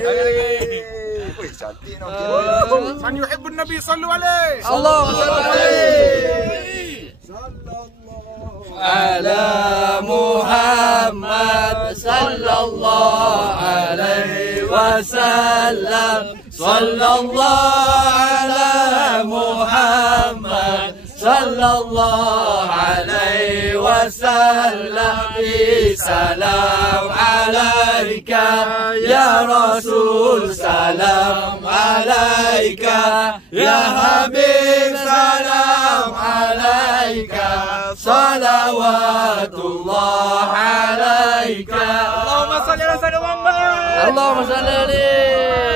Wih, cantik nak. Man yuhibbun Nabi sallu alaihi. Allahumma salli alaihi. Ala Muhammad sallallahu alaihi wasallam. Sallallahu ala Muhammad sallallahu alaihi wasallam. Salam alaika ya Rasul, salam alaika ya Habib, salam alaika, salawatullah alaika. Allahumma salli ala sayyidina Muhammad. Allahumma salli alaihi.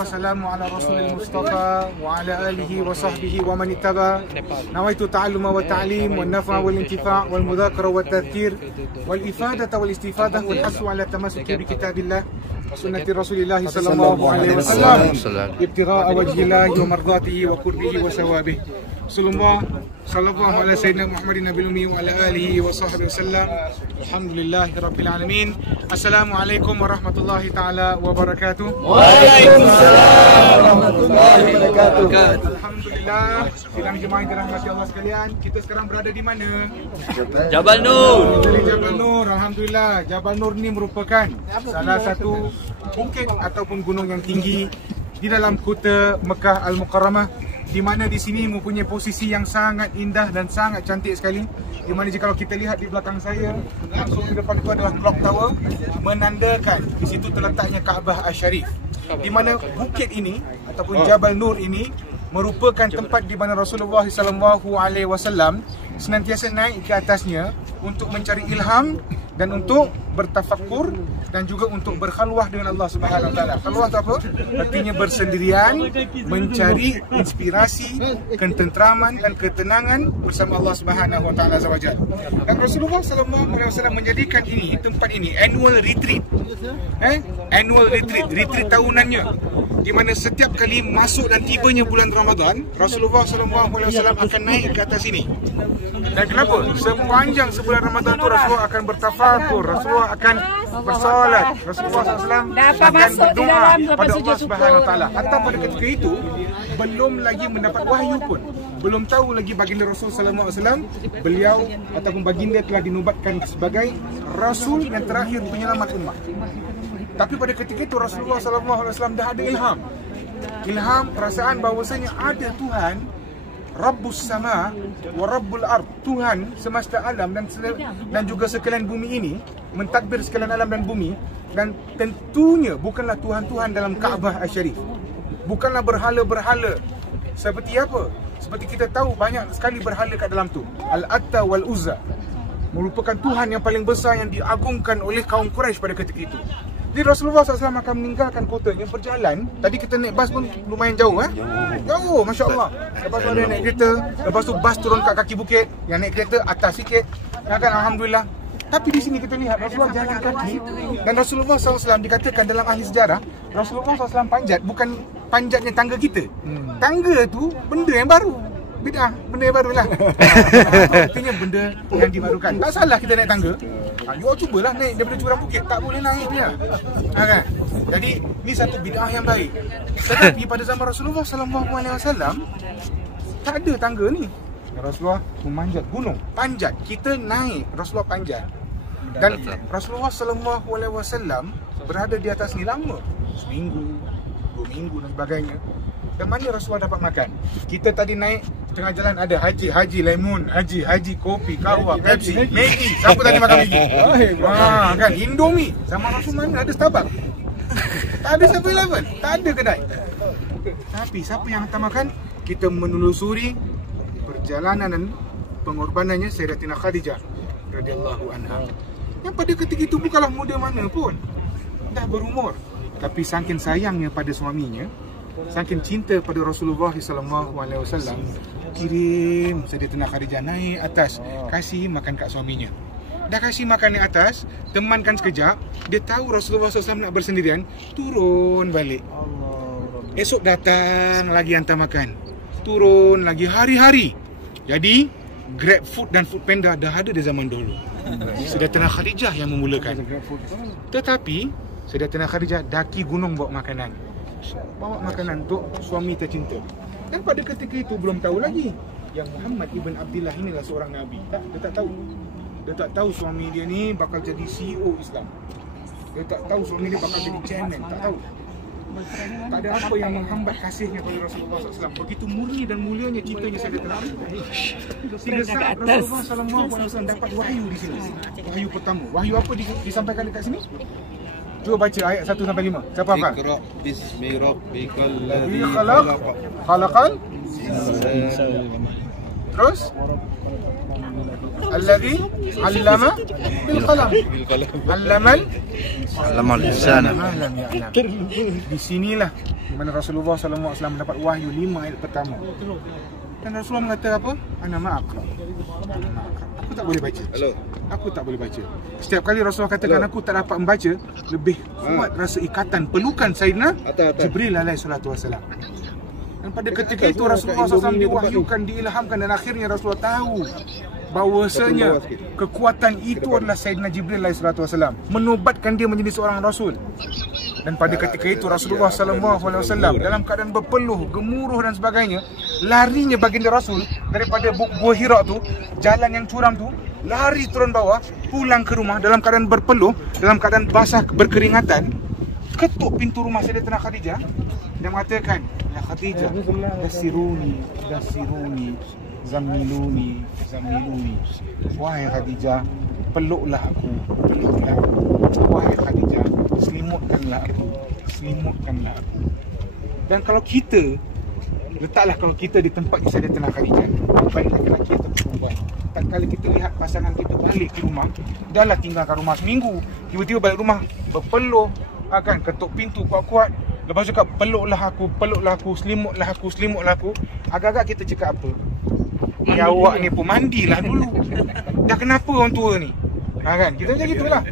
Wassalamu ala Rasulil Mustafa wa ala alihi wa sahbihi wa man ittaba. Nawaitu ta'alluma wa ta'lim wa nafa wal intifa' wal mudhakara wa tadhkir wal ifadata wal istifadah wal hasu ala tamassuki bi kitabillah wa sunnati Rasulillah sallallahu alaihi wasallam ibtigha'a wajhillahi wa mardatihi wa qurbihi wa sawabihi. Sallallahu ala sayyidina Muhammadin nabiyil ummi wa ala alihi wa sahbihi wasallam. Alhamdulillahi rabbil alamin. Assalamualaikum warahmatullahi taala wabarakatuh. Waalaikumsalam warahmatullahi wabarakatuh. Alhamdulillah, sidang jemaah yang dirahmati Allah sekalian, kita sekarang berada di mana? Jabal Nur. Di Jabal Nur. Alhamdulillah, Jabal Nur ni merupakan salah satu bukit ataupun gunung yang tinggi di dalam kota Mekah Al-Mukarramah, di mana di sini mempunyai posisi yang sangat indah dan sangat cantik sekali. Di mana jika kita lihat di belakang saya, langsung di depan itu adalah Clock Tower, menandakan di situ terletaknya Kaabah Asy-Syarif. Di mana bukit ini ataupun Jabal Nur ini merupakan tempat di mana Rasulullah SAW senantiasa naik ke atasnya untuk mencari ilham dan untuk bertafakkur dan juga untuk berkhalwah dengan Allah Subhanahu wa taala. Khalwah itu apa? Artinya bersendirian, mencari inspirasi, ketentraman dan ketenangan bersama Allah Subhanahu wa taala azza wajalla. Dan Rasulullah SAW menjadikan ini, tempat ini annual retreat. Annual retreat tahunannya. Di mana setiap kali masuk dan tibanya bulan Ramadan, Rasulullah SAW akan naik ke atas ini. Dan kenapa? Sepanjang sebulan Ramadan itu Rasulullah akan bertafakur, Rasulullah akan bersolat, Rasulullah SAW akan berdoa pada Allah Subhanahu Wa Taala. Hatta pada ketika itu belum lagi mendapat wahyu pun, belum tahu lagi baginda Rasul Sallallahu Alaihi Wasallam, beliau ataupun baginda telah dinubatkan sebagai Rasul yang terakhir penyelamat umat. Tapi pada ketika itu Rasulullah SAW dah ada ilham perasaan bahawasanya ada Tuhan Rabbus Sama wa Rabbul Ard, Tuhan semesta alam dan juga sekalian bumi ini, mentadbir sekalian alam dan bumi, dan tentunya bukanlah Tuhan-Tuhan dalam Kaabah Asy-Syarif, bukanlah berhala-berhala seperti apa? Seperti kita tahu banyak sekali berhala kat dalam tu. Al-Atta wal-Uzza merupakan Tuhan yang paling besar yang diagungkan oleh kaum Quraisy pada ketika itu. Jadi Rasulullah SAW akan meninggalkan kotanya, berjalan. Tadi kita naik bas pun lumayan jauh, jauh, Masya Allah. Lepas tu ada naik kereta, lepas tu bas turun kat kaki bukit, yang naik kereta atas sikit, ya kan, Alhamdulillah. Tapi di sini kita lihat Rasulullah jalan kaki, dan Rasulullah SAW dikatakan dalam ahli sejarah, Rasulullah SAW panjat, bukan panjatnya tangga kita. Tangga tu benda yang baru, bid'ah, benda yang baru lah. Artinya benda yang dibarukan. Tak salah kita naik tangga. You cubalah naik daripada jurang bukit, tak boleh naik dia. Kan? Jadi ni satu bid'ah yang baik. Tetapi pada zaman Rasulullah SAW tak ada tangga ni. Rasulullah memanjat gunung, panjat. Kita naik, Rasulullah panjat. Dan Rasulullah SAW berada di atas ni lama, seminggu, 2 minggu dan sebagainya. Dan mana Rasulullah dapat makan? Kita tadi naik tengah jalan ada haji lemon, haji kopi, kahwa, Pepsi, Maggi. Siapa tadi makan Maggi? Kan Indomie. Zaman Rasul mana ada Starbucks? Tak ada 7-Eleven, tak ada kedai. Tapi siapa yang hantar makan? Kita menelusuri perjalanan dan pengorbanannya Sayyidatina Khadijah radhiyallahu anha. Yang pada ketika itu bukanlah muda mana pun, dah berumur, tapi saking sayangnya pada suaminya, saking cinta pada Rasulullah SAW, kirim Sayyidatina Khadijah naik atas, kasih makan kat suaminya. Dah kasih makan naik atas, temankan sekejap, dia tahu Rasulullah SAW nak bersendirian, turun balik. Esok datang lagi hantar makan, turun lagi, hari-hari. Jadi Grab Food dan Food Panda dah ada di zaman dulu. Sayyidatina Khadijah yang memulakan. Tetapi Sayyidatina Khadijah daki gunung bawa makanan. Bawa makanan untuk suami tercinta. Dan pada ketika itu belum tahu lagi yang Muhammad ibn Abdullah inilah seorang Nabi. Dia tak tahu. Dia tak tahu suami dia ni bakal jadi CEO Islam. Dia tak tahu suami dia bakal jadi chairman. Tak tahu. Tak ada apa yang menghambat kasihnya kepada Rasulullah SAW. Begitu murni dan mulianya cintanya Sayyidatina Khadijah. Sehingga saat Rasulullah SAW dapat wahyu di sini. Wahyu pertama. Wahyu apa disampaikan dekat sini? Cuba baca ayat 1 sampai 5. Siapa hafal? Iqra bismi rabbikal Ladzi ladzi khalaq. Khalaqal. Terus? Alladzi 'allama bil qalam. 'Allamal insana ma lam ya'lam. Di sinilah di mana Rasulullah SAW mendapat wahyu 5 ayat pertama. Dan Rasulullah mengatakan apa? Ana ma'aqra. Aku tak boleh baca. Aku tak boleh baca. Setiap kali Rasulullah katakan aku tak dapat membaca, lebih kuat rasa ikatan pelukan Sayyidina Jibril alaihi salatu wasalam. Dan pada ketika itu Rasulullah SAW diwahyukan, diilhamkan, dan akhirnya Rasulullah tahu bahawasanya kekuatan itu adalah Sayyidina Jibril alaihi salatu wasalam, menobatkan dia menjadi seorang Rasul. Dan pada ketika itu Rasulullah SAW dalam keadaan berpeluh, gemuruh dan sebagainya, larinya baginda Rasul daripada Gua Hira tu, jalan yang curam tu, lari turun bawah, pulang ke rumah dalam keadaan berpeluh, dalam keadaan basah berkeringatan, ketuk pintu rumah Sayyidatina Khadijah dan mengatakan, ya Khadijah, dasiruni, zamiluni. Wahai Khadijah, peluklah aku. Wahai Khadijah, selimutkanlah aku. Dan kalau kita letaklah, kalau kita di tempat Sayyidatina Khadijah, baik lelaki atau perempuan, tak kali kita lihat pasangan kita balik ke rumah, dah lah tinggalkan rumah seminggu, tiba-tiba balik rumah berpeluh, kan, ketuk pintu kuat-kuat, lepas tu cakap peluklah aku, selimutlah aku. Agak-agak kita cakap apa? Ya awak ni pun mandilah dulu. Dah kenapa orang tua ni? Kan? Kita macam gitulah.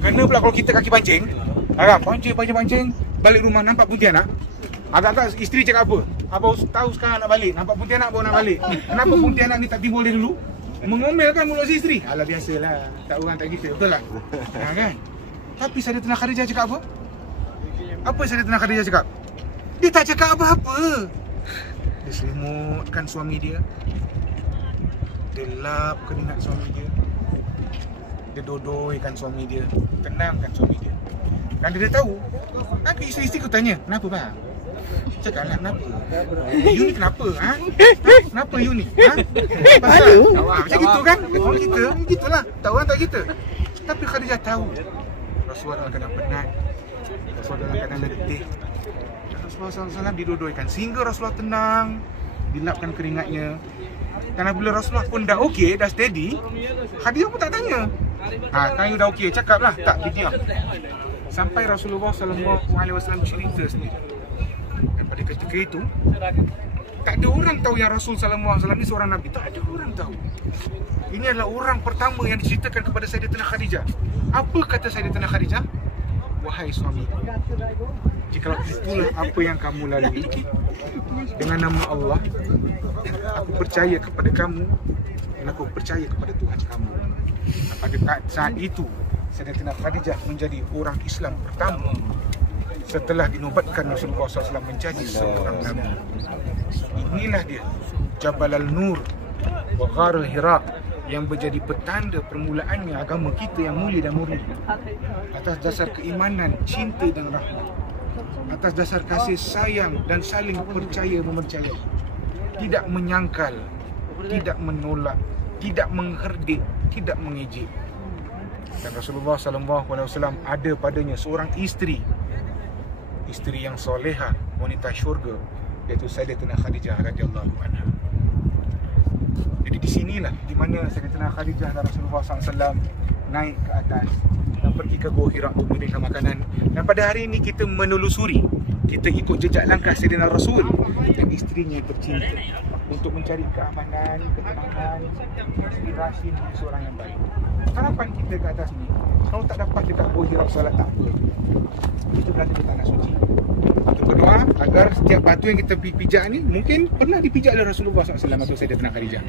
Kena pula kalau kita kaki pancing, kan? Pancing, balik rumah nampak Pontianak. Agak-agak isteri cakap apa? Abang tahu sekarang nak balik, nampak Pontianak baru nak balik. Kenapa Pontianak ni tak timbul dia dulu? Mengomelkan mulut si isteri. Alah biasalah, tak orang tak kita, betul tak? Kan? Tapi Sayyidatina Khadijah cakap apa? Apa Sayyidatina Khadijah cakap? Dia tak cakap apa-apa. Dia selimutkan suami dia, dia lap keringat suami dia, dia dodoikan suami dia, tenangkan suami dia. Dan dia tahu. Nanti isteri-isteri aku tanya, kenapa bang? Cakaplah kenapa? You ni kenapa? Ha? Kenapa you ni? Ha? Pasal? Macam gitu kan? Orang kita, gitulah. Tak orang tak kita. Tapi Khadijah tahu Rasulullah dalam keadaan penat, Rasulullah dalam keadaan letih. Rasulullah SAW didodoikan sehingga Rasulullah tenang, dilapkan keringatnya. Dan bila Rasulullah pun dah okey, dah steady, Khadijah pun tak tanya, kan you dah okey, cakaplah. Tak, dia diam. Sampai Rasulullah SAW cerita sendiri. Dan pada ketika itu, tak ada orang tahu yang Rasul SAW ni seorang Nabi. Tak ada orang tahu. Ini adalah orang pertama yang diceritakan kepada Sayyidatina Khadijah. Apa kata Sayyidatina Khadijah? Wahai suami, jikalau itulah apa yang kamu lalui, dengan nama Allah, aku percaya kepada kamu dan aku percaya kepada Tuhan kamu. Pada saat itu Sayyidatina Khadijah menjadi orang Islam pertama setelah dinobatkan Rasulullah SAW menjadi seorang Nabi. Inilah dia Jabal Al-Nur wa Ghar Al-Hira yang menjadi petanda permulaannya agama kita yang mulia dan murni, atas dasar keimanan, cinta dan rahmat, atas dasar kasih sayang dan saling percaya mempercayai, tidak menyangkal, tidak menolak, tidak mengherdik, tidak mengejek. Dan Rasulullah SAW ada padanya seorang isteri yang soleha, wanita syurga, iaitu Sayyidatina Khadijah radhiyallahu anha. Jadi di sinilah di mana Sayyidatina Khadijah dan Rasulullah SAW naik ke atas dan pergi ke Gua Hira untuk memberikan makanan. Dan pada hari ini kita menelusuri, kita ikut jejak langkah Sayyidina Rasul dan isterinya yang tercinta untuk mencari keamanan, ketenangan, inspirasi menjadi seorang yang baik. Harapan kita ke atas ni, kalau tak dapat dekat Gua Hira solat tak apa, kita berada di tanah suci. Kita berdoa agar setiap batu yang kita pijak ni mungkin pernah dipijak oleh Rasulullah SAW atau Sayyidatina Khadijah.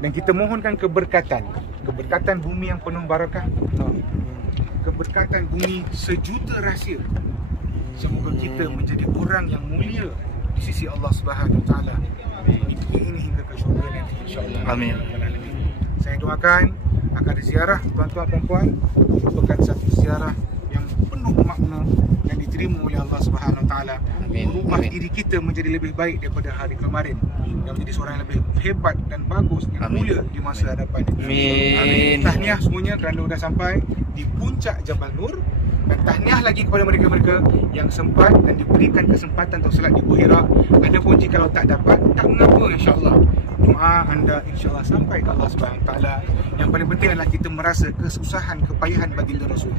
Dan kita mohonkan keberkatan bumi yang penuh barakah, keberkatan bumi sejuta rahsia. Semoga kita menjadi orang yang mulia di sisi Allah Subhanahu Wa Taala di dunia ini hingga ke syurga nanti, insya-Allah. Amin. Saya doakan akad ziarah tuan-tuan dan puan merupakan satu ziarah yang penuh makna dan diterima oleh Allah Subhanahu Wa Taala. Merubah diri kita menjadi lebih baik daripada hari kemarin dan menjadi seorang yang lebih hebat dan bagus dan mulia di masa hadapan. Amin. Tahniah semuanya kerana sudah sampai di puncak Jabal Nur. Dan tahniah lagi kepada mereka-mereka yang sempat dan diberikan kesempatan untuk solat di Buhira. Adapun jika tak dapat, tak mengapa, insya-Allah. Doa anda insya-Allah sampai ke Allah Subhanahu Wa Taala. Yang paling penting adalah kita merasa kesusahan, kepayahan baginda Rasul.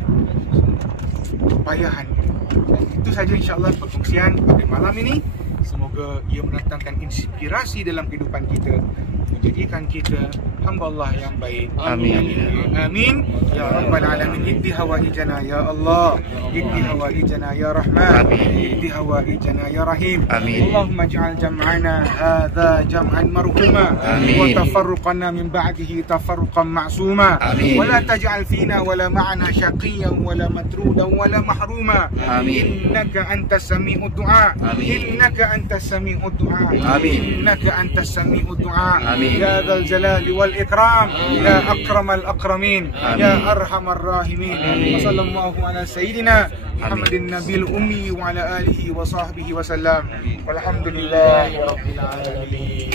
Kepayahan. Dan itu saja insya-Allah perkongsian pada malam ini. Semoga ia mendatangkan inspirasi dalam kehidupan kita, menjadikan kita hamba Allah yang baik. Amin. Amin. Ya Rabbal Alamin. Iddi hawaijana ya Allah. Iddi hawaijana ya Rahman. Iddi hawaijana ya Rahim. Amin. Allahumma ij'al jam'ana hadha jam'an marhuma. Wa tafarruqana min ba'dihi tafarruqan ma'suma. Wa la taj'al fina wa la ma'ana shaqiyyan wa la matrudan wa la mahruma. Innaka antas sami'ud du'a. Innaka antas sami'ud du'a. Innaka antas sami'ud du'a. Ya dzal jalali wal ikram. Ya akramal akramin. Ya arhamar rahimin. Wa sallallahu ala sayyidina Muhammadin nabil ummi wa ala alihi wa sahbihi wa sallam. Walhamdulillahi rabbil alamin.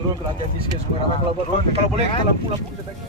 Kalau boleh kita lampu-lampu kita bagi.